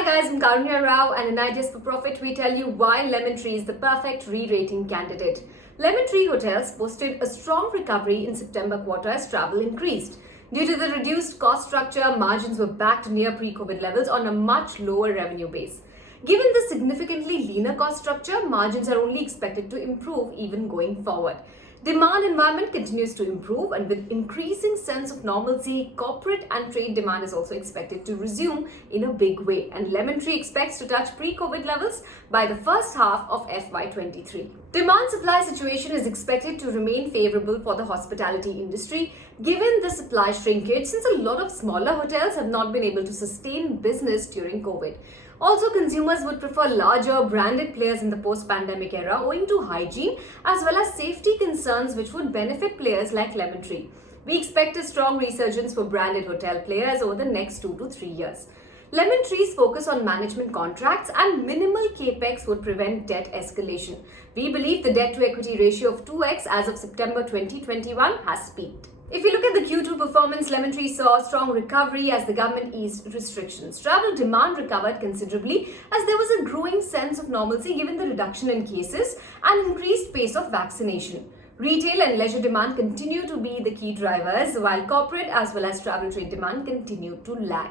Hi guys, I'm Karunya Rao, and in Ideas for Profit we tell you why Lemon Tree is the perfect re-rating candidate. Lemon Tree Hotels posted a strong recovery in September quarter as travel increased. Due to the reduced cost structure, margins were back to near pre-COVID levels on a much lower revenue base. Given the significantly leaner cost structure, margins are only expected to improve even going forward. Demand environment continues to improve, and with increasing sense of normalcy, corporate and trade demand is also expected to resume in a big way, and Lemon Tree expects to touch pre-COVID levels by the first half of FY23. Demand-supply situation is expected to remain favorable for the hospitality industry given the supply shrinkage, since a lot of smaller hotels have not been able to sustain business during COVID. Also, consumers would prefer larger branded players in the post-pandemic era owing to hygiene as well as safety concerns, which would benefit players like Lemon Tree. We expect a strong resurgence for branded hotel players over the next 2 to 3 years. Lemon Tree's focus on management contracts and minimal capex would prevent debt escalation. We believe the debt-to-equity ratio of 2x as of September 2021 has peaked. If you look at the Q2 performance, Lemon Tree saw a strong recovery as the government eased restrictions. Travel demand recovered considerably as there was a growing sense of normalcy given the reduction in cases and increased pace of vaccination. Retail and leisure demand continue to be the key drivers, while corporate as well as travel trade demand continue to lag.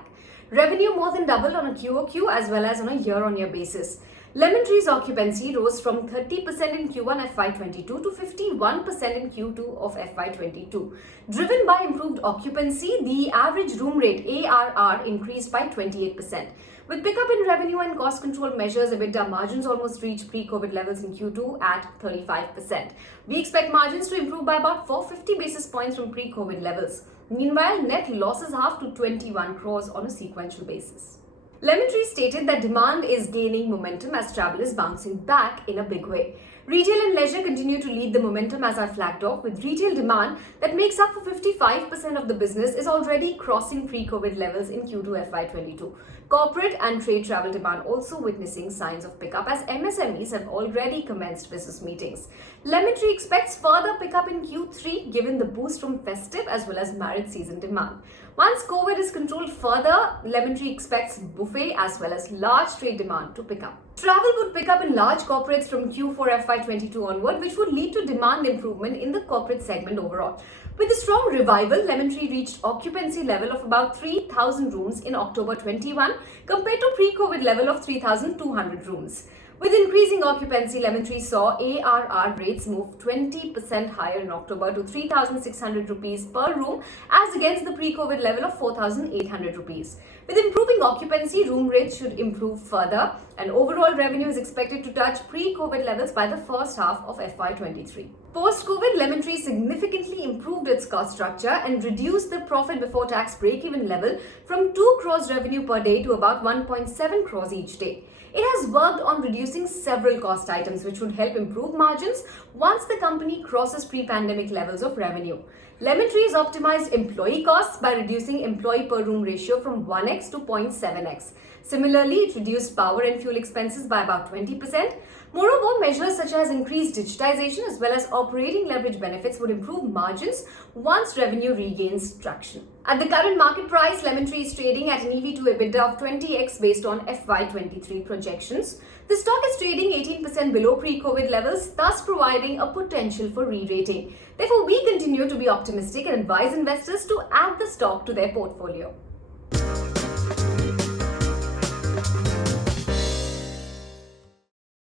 Revenue more than doubled on a QOQ as well as on a year-on-year basis. Lemon Tree's occupancy rose from 30% in Q1 FY22 to 51% in Q2 of FY22. Driven by improved occupancy, the average room rate ARR increased by 28%. With pickup in revenue and cost control measures, EBITDA margins almost reached pre-COVID levels in Q2 at 35%. We expect margins to improve by about 450 basis points from pre-COVID levels. Meanwhile, net losses halved to 21 crores on a sequential basis. Lemon Tree stated that demand is gaining momentum as travel is bouncing back in a big way. Retail and leisure continue to lead the momentum as I flagged off, with retail demand that makes up for 55% of the business is already crossing pre-COVID levels in Q2 FY22. Corporate and trade travel demand also witnessing signs of pickup as MSMEs have already commenced business meetings. Lemon Tree expects further pickup in Q3 given the boost from festive as well as marriage season demand. Once COVID is controlled further, Lemon Tree expects buffet as well as large trade demand to pick up. Travel would pick up in large corporates from Q4 FY22 onward, which would lead to demand improvement in the corporate segment overall. With a strong revival, Lemon Tree reached occupancy level of about 3,000 rooms in October 21 compared to pre-COVID level of 3,200 rooms. With increasing occupancy, Lemon Tree saw ARR rates move 20% higher in October to 3,600 rupees per room as against the pre-COVID level of 4,800 rupees. With improving occupancy, room rates should improve further, and overall revenue is expected to touch pre-COVID levels by the first half of FY23. Post-COVID, Lemon Tree significantly improved its cost structure and reduced the profit before tax break-even level from 2 crores revenue per day to about 1.7 crores each day. It has worked on reducing several cost items which would help improve margins once the company crosses pre-pandemic levels of revenue. Lemon Tree has optimized employee costs by reducing employee per room ratio from 1x to 0.7x. Similarly, it reduced power and fuel expenses by about 20%. Moreover, measures such as increased digitization as well as operating leverage benefits would improve margins once revenue regains traction. At the current market price, Lemon Tree is trading at an EV to EBITDA of 20x based on FY23 projections. The stock is trading 18% below pre-COVID levels, thus providing a potential for re-rating. Therefore, we continue to be optimistic and advise investors to add the stock to their portfolio.